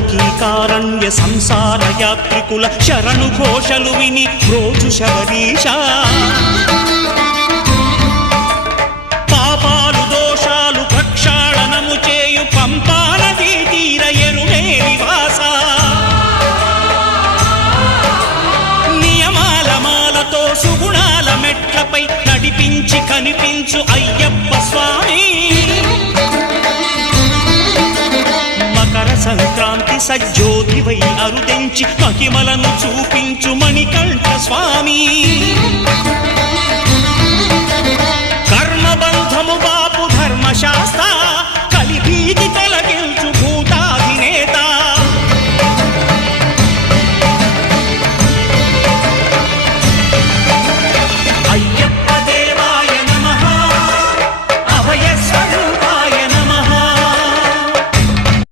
దేవకీకారణ్య సంసార యాత్రికుల శరణు ఘోషలు విని రోజు శబరీష పాపాలు దోషాలు ప్రక్షాళనము చేయు పంపా నదీ తీర ఎరుమే నివాస నియమాల మాలతో సుగుణాల మెట్లపై నడిపించి కనిపించు అయ్యప్ప స్వామి సంక్రాంతి సజ్జోతివై అరుదెంచి మహిమలను చూపించు మణికంఠ స్వామి కర్మబంధము బాపు ధర్మశాస్త్ర